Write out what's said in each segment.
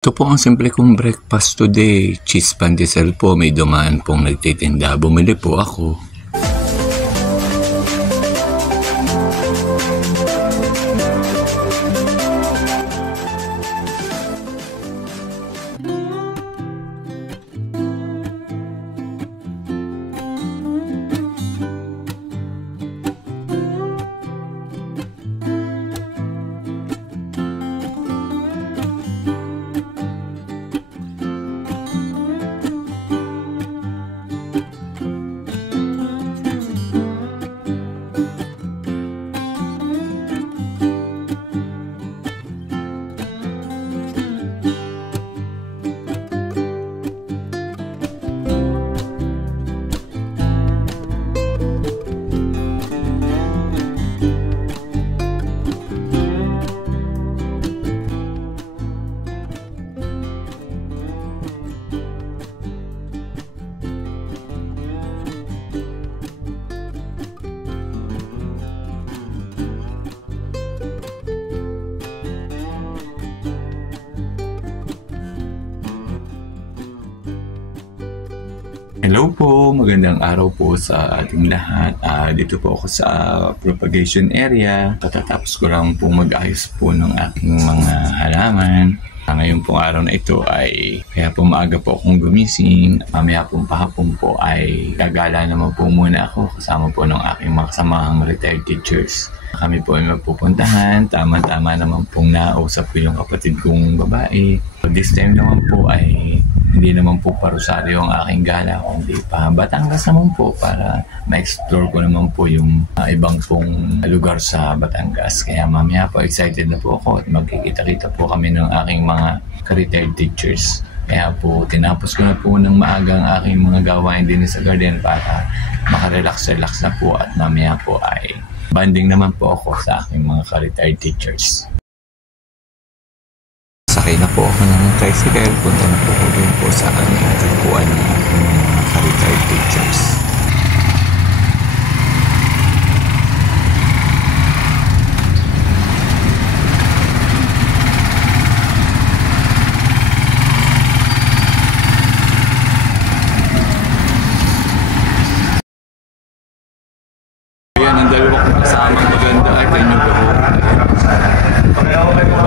Ito po ang simple kong breakfast today. Cheese pandesal po. May dumaan pong nagtitinda. Bumili po ako. Hello po, magandang araw po sa ating lahat. Dito po ako sa propagation area. Katatapos ko lang po mag-ayos po ng aking mga halaman. Ngayon pong araw na ito ay kaya po maaga po akong gumising. Mamaya pong pahapon po ay gagala naman po muna ako kasama po ng aking mga kasamahang retired teachers. Kami po ay magpupuntahan. Tama-tama naman pong nausap ko yung kapatid kong babae. This time naman po ay hindi naman po Parusaryo ang aking gala, kundi pa Batangas naman po para ma-explore ko naman po yung ibang pong lugar sa Batangas. Kaya mamaya po excited na po ako at magkikita-kita po kami ng aking mga retired teachers. Kaya po tinapos ko na po ng maaga ang aking mga gawain din sa garden para makarelax-relax na po at mamaya po ay banding naman po ako sa aking mga retired teachers. Sakay na po ako ng tricycle. Punta na po ako doon po sa aming tagpuan ng aking mga retired teachers. Ayan, ang dalawa kong kasamang maganda ay tayo nyo garo.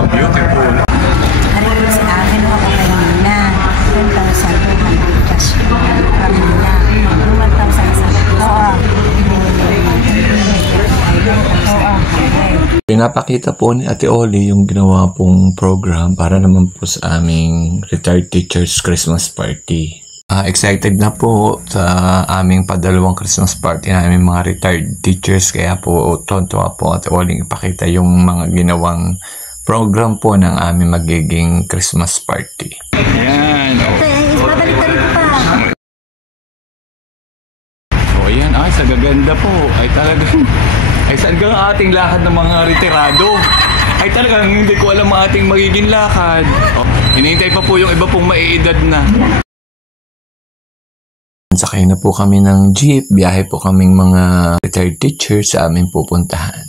Beautiful. Pinapakita po ni Ate Oli yung ginawa pong program para naman po sa aming retired teachers Christmas party. Excited na po sa aming padalawang Christmas party na aming mga retired teachers. Kaya po tontuwa po Ate Oli ipakita yung mga ginawang program po ng aming magiging Christmas party. Ayan. Ayan, sa gaganda po ay talagang ay saan ang ating lakad ng mga retirado ay talagang hindi ko alam ang ating magiging lakad. Hinihintay pa po yung iba pong maiedad na. Sakay na po kami ng jeep, biyahe po kaming mga retired teachers sa aming pupuntahan.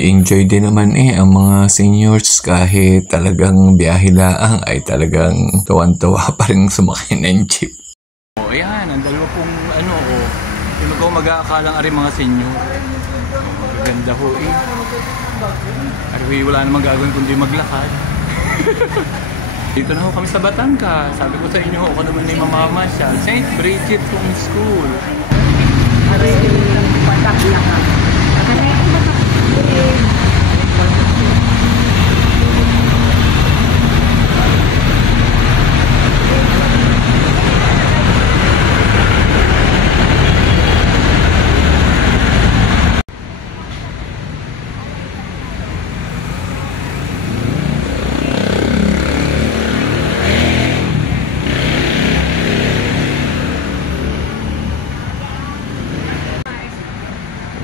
Enjoy din naman ang mga seniors kahit talagang biyahe laang ay talagang tuwan-tuwa pa rin sumakay ng jeep. Ayan, ang dalawa pong hindi ko mag-aakalang ari mga senior. Maganda ho Ari wala namang gagawin kundi maglakad. Dito na ho kami sa Batangas. Sabi ko sa inyo ako naman ay mamamasyal. St. Bridget Home School. Ari, patak lang ha.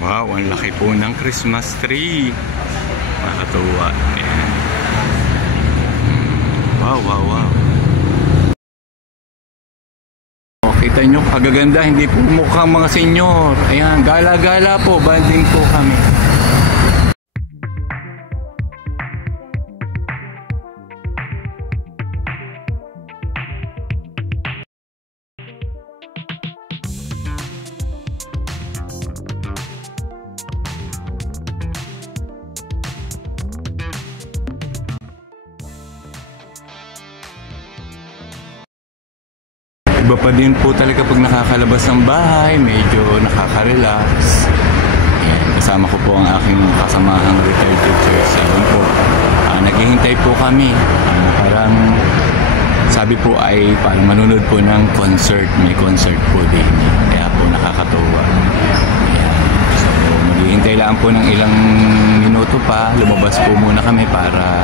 Wow, ang laki po ng Christmas tree. Nakakatuwa. Ayan. Wow, wow, wow. Kita nyo, kagaganda, hindi po mukhang mga senyor. Ayan, gala-gala po, banding po kami. Iba pa din po talaga pag nakakalabas ng bahay, medyo nakaka-relax. Ayan, kasama ko po ang aking kasamahang retired teachers. Ayan po, naghihintay po kami. Parang sabi po ay parang manunod po ng concert. May concert po din. Kaya po nakakatuwa. Ayan. So maghihintay lang po ng ilang minuto pa. Lumabas po muna kami para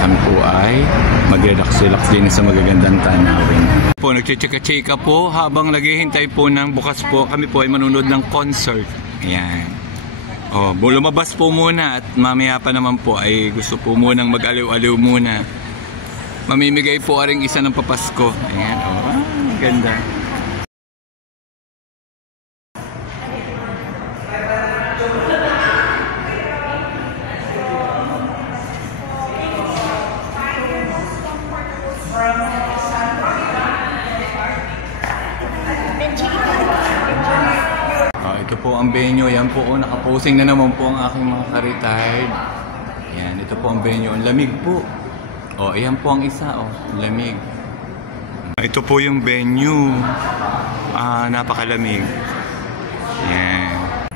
kami po ay mag-relax-relax din sa magagandang tanawin. Po, nagchichika-chika po habang naghihintay po ng bukas po. Kami po ay manunod ng concert. Ayan. O, lumabas po muna at mamaya pa naman po ay gusto po munang mag-aliw-aliw muna. Mamimigay po rin isa ng papasko. Ayan. O, ganda. Ito po ang venue. Yan po, nakaposing na naman po ang aking mga ka-retired. Yan, ito po ang venue. Ang lamig po. O, ayan po ang isa. O, lamig. Ito po yung venue. Napakalamig. Yan.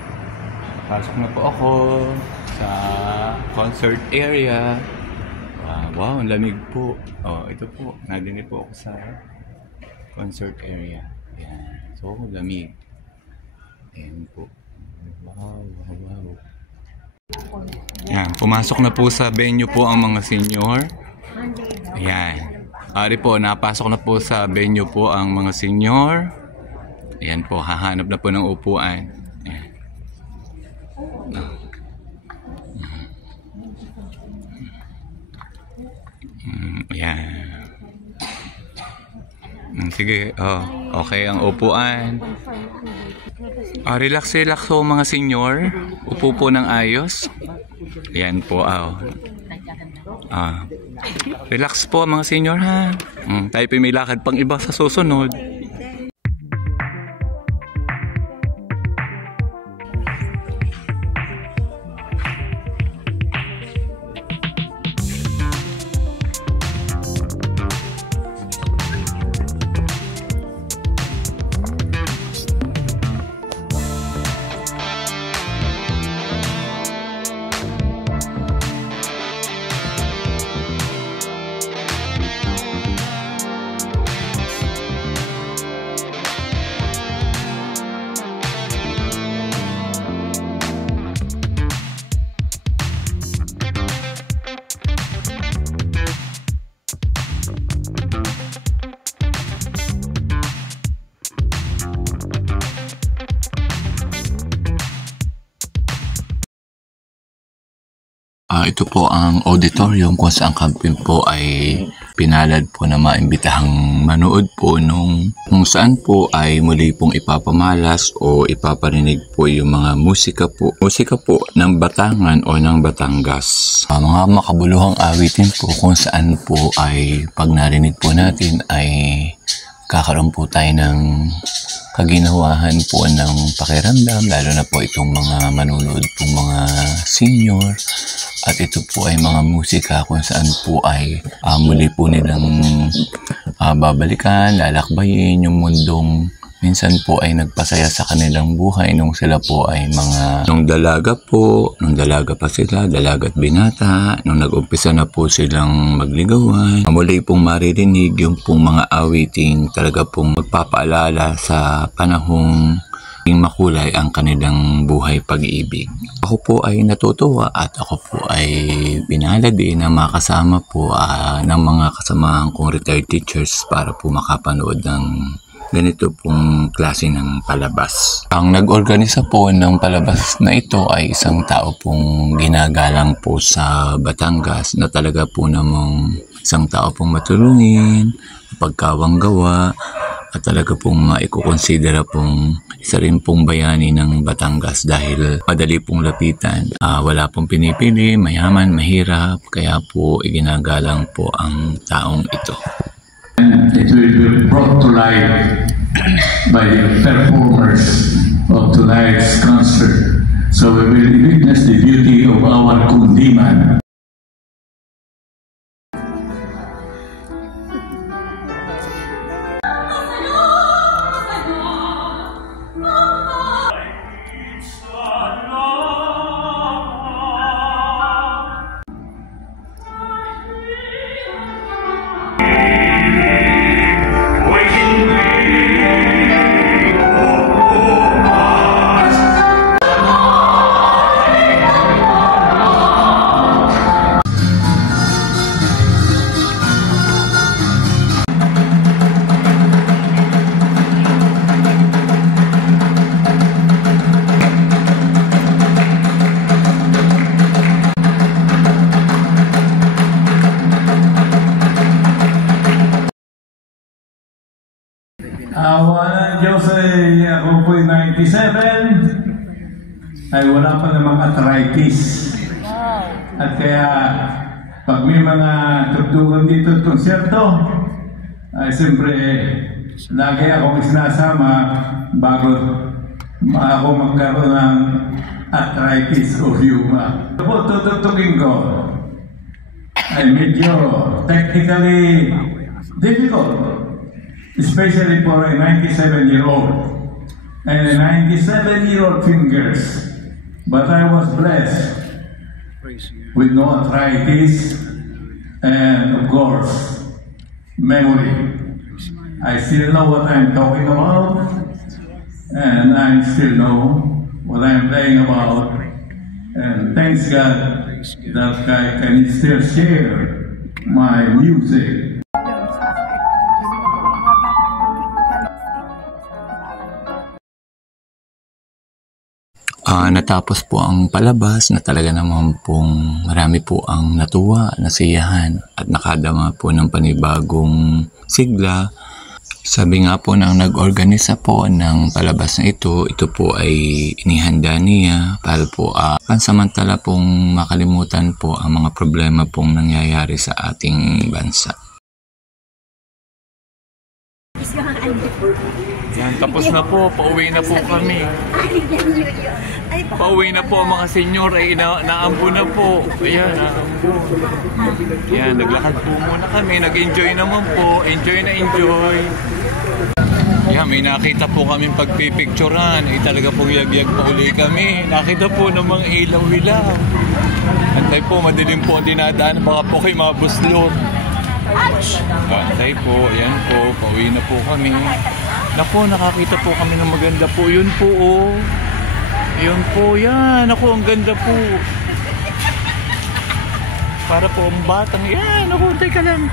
Pasok na po ako sa concert area. Wow, ang lamig po. O, ito po. Nadinig po ako sa concert area. Yan. So, lamig. Ayan po. Wow, wow, wow. Ayan, pumasok na po sa venue po ang mga senior. Ayan. Ari po, napasok na po sa venue po ang mga senior. Ayan po, hahanap na po ng upuan. Ayan. Ayan. Sige, okay ang upuan. Relax po mga senyor. Upo po ng ayos. Ayan po. Relax po mga senyor ha. Tayo po may lakad pang iba sa susunod. Ito po ang auditorium kung saan kami po ay pinalad po na maimbitahang manood po kung saan po ay muli pong ipapamalas o ipaparinig po yung mga musika po ng Batangan o ng Batangas. Mga makabuluhang awitin po kung saan po ay pag narinig po natin ay kakaroon po tayo ng kaginawahan po ng pakiramdam, lalo na po itong mga manunood pong mga senior. At ito po ay mga musika kung saan po ay muli po nilang babalikan, lalakbayin yung mundong minsan po ay nagpasaya sa kanilang buhay nung sila po ay nung dalaga pa sila, dalaga at binata, nung nag-umpisa na po silang magligawan. Muli pong maririnig yung pong mga awiting talaga pong magpapaalala sa panahong makulay ang kanilang buhay pag-ibig. Ako po ay natutuwa at ako po ay pinalad din na makasama po ng mga kasamahan kong retired teachers para po makapanood ng ganito pong klase ng palabas. Ang nag-organisa po ng palabas na ito ay isang tao pong ginagalang po sa Batangas na talaga po namang isang tao pong matulungin, pagkawang gawa, at talaga pong ikukonsidera pong isa rin pong bayani ng Batangas dahil madali pong lapitan. Wala pong pinipili, mayaman, mahirap, kaya po iginagalang po ang taong ito. It will be brought to life by the performers of tonight's concert. So we will witness the beauty of our Kundiman. Wala Diyos ay ako po'y 97 ay wala pa namang arthritis. At kaya pag may mga tugtugan dito at konserto ay siyempre lagi akong sinasama bago ako magkaroon ng arthritis o rheuma. Tapos tutugtugin ko ay medyo technically difficult. Especially for a 97-year-old and a 97-year-old fingers. But I was blessed with no arthritis and, of course, memory. I still know what I'm talking about and I still know what I'm playing about. And thanks God that I can still share my music. Natapos po ang palabas na talaga naman pong marami po ang natuwa, nasiyahan at nakadama po ng panibagong sigla. Sabi nga po ng nag-organisa po ng palabas na ito po ay inihanda niya para po pansamantala pong makalimutan po ang mga problema pong nangyayari sa ating bansa. Yan, tapos na po, pauwi na po kami. Pauwi na po ang mga senyor ay naambo na po. Ayan, naambo. Yan, naglakad po muna kami. Nag-enjoy naman po. Enjoy na enjoy. Yan, may nakita po kami pagpipicturan. Ay talaga pong yag-yag pa uli kami. Nakita po ng mga ilaw-ilaw. Antay po, madilim po ang dinadaan. Baka po kayo mga buslot. Antay po, ayan po. Pauwi na po kami. Naku, nakakita po kami ng maganda po. Yun po, oh. Yun po, yan. Naku, ang ganda po. Para po ang batang. Yan, naku, teka lang.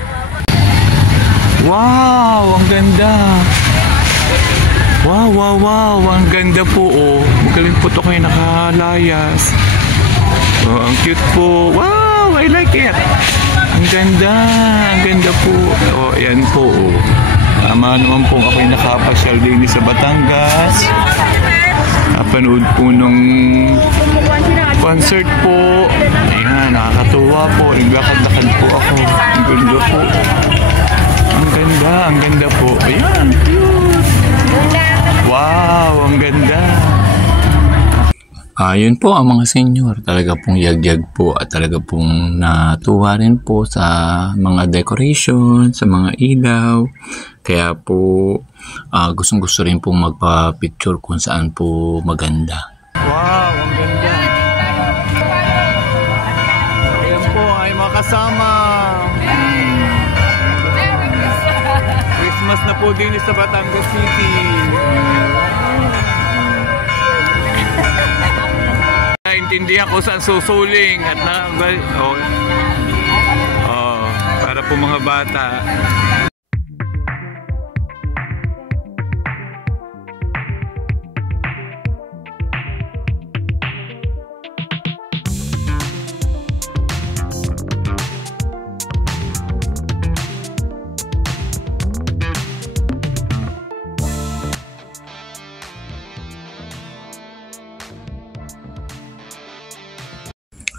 Wow, ang ganda. Wow, wow, wow. Ang ganda po, oh. Magaling po ito kayo nakalayas. Oh, ang cute po. Wow, I like it. Ang ganda. Ang ganda po. Oh, yan po, oh. Tama naman po ako'y nakapasyal din sa Batangas. Napanood po nung concert po. Ayan, nakakatuwa po. Naglakad-lakad po ako. Ang ganda po. Ang ganda po. Ayan, cute. Wow, ang ganda. Yun po ang mga senyor. Talaga pong yag-yag po at talaga pong natuwa rin po sa mga decoration, sa mga ilaw. Kaya po gustong-gusto rin pong magpa-picture kung saan po maganda. Wow, ang ganda. Ayan po ay makasama. Christmas na po din sa Batangas City. Naintindihan ko saan susuling at para po mga bata.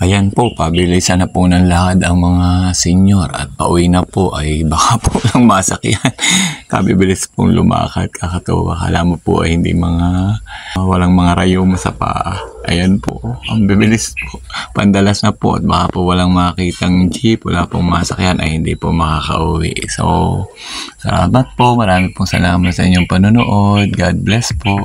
Ayan po, pabilisan na po ng lakad ang mga senior at pauwi na po ay baka po lang masakyan. Kabibilis pong lumakad, kakatawa. Kala mo po ay hindi walang mga rayuma sa paa. Ayan po, ang bibilis po. Pandalas na po at baka po walang makitang jeep, wala pong masakyan ay hindi po makakauwi. So, salamat po. Marami pong salamat sa inyong panonood. God bless po.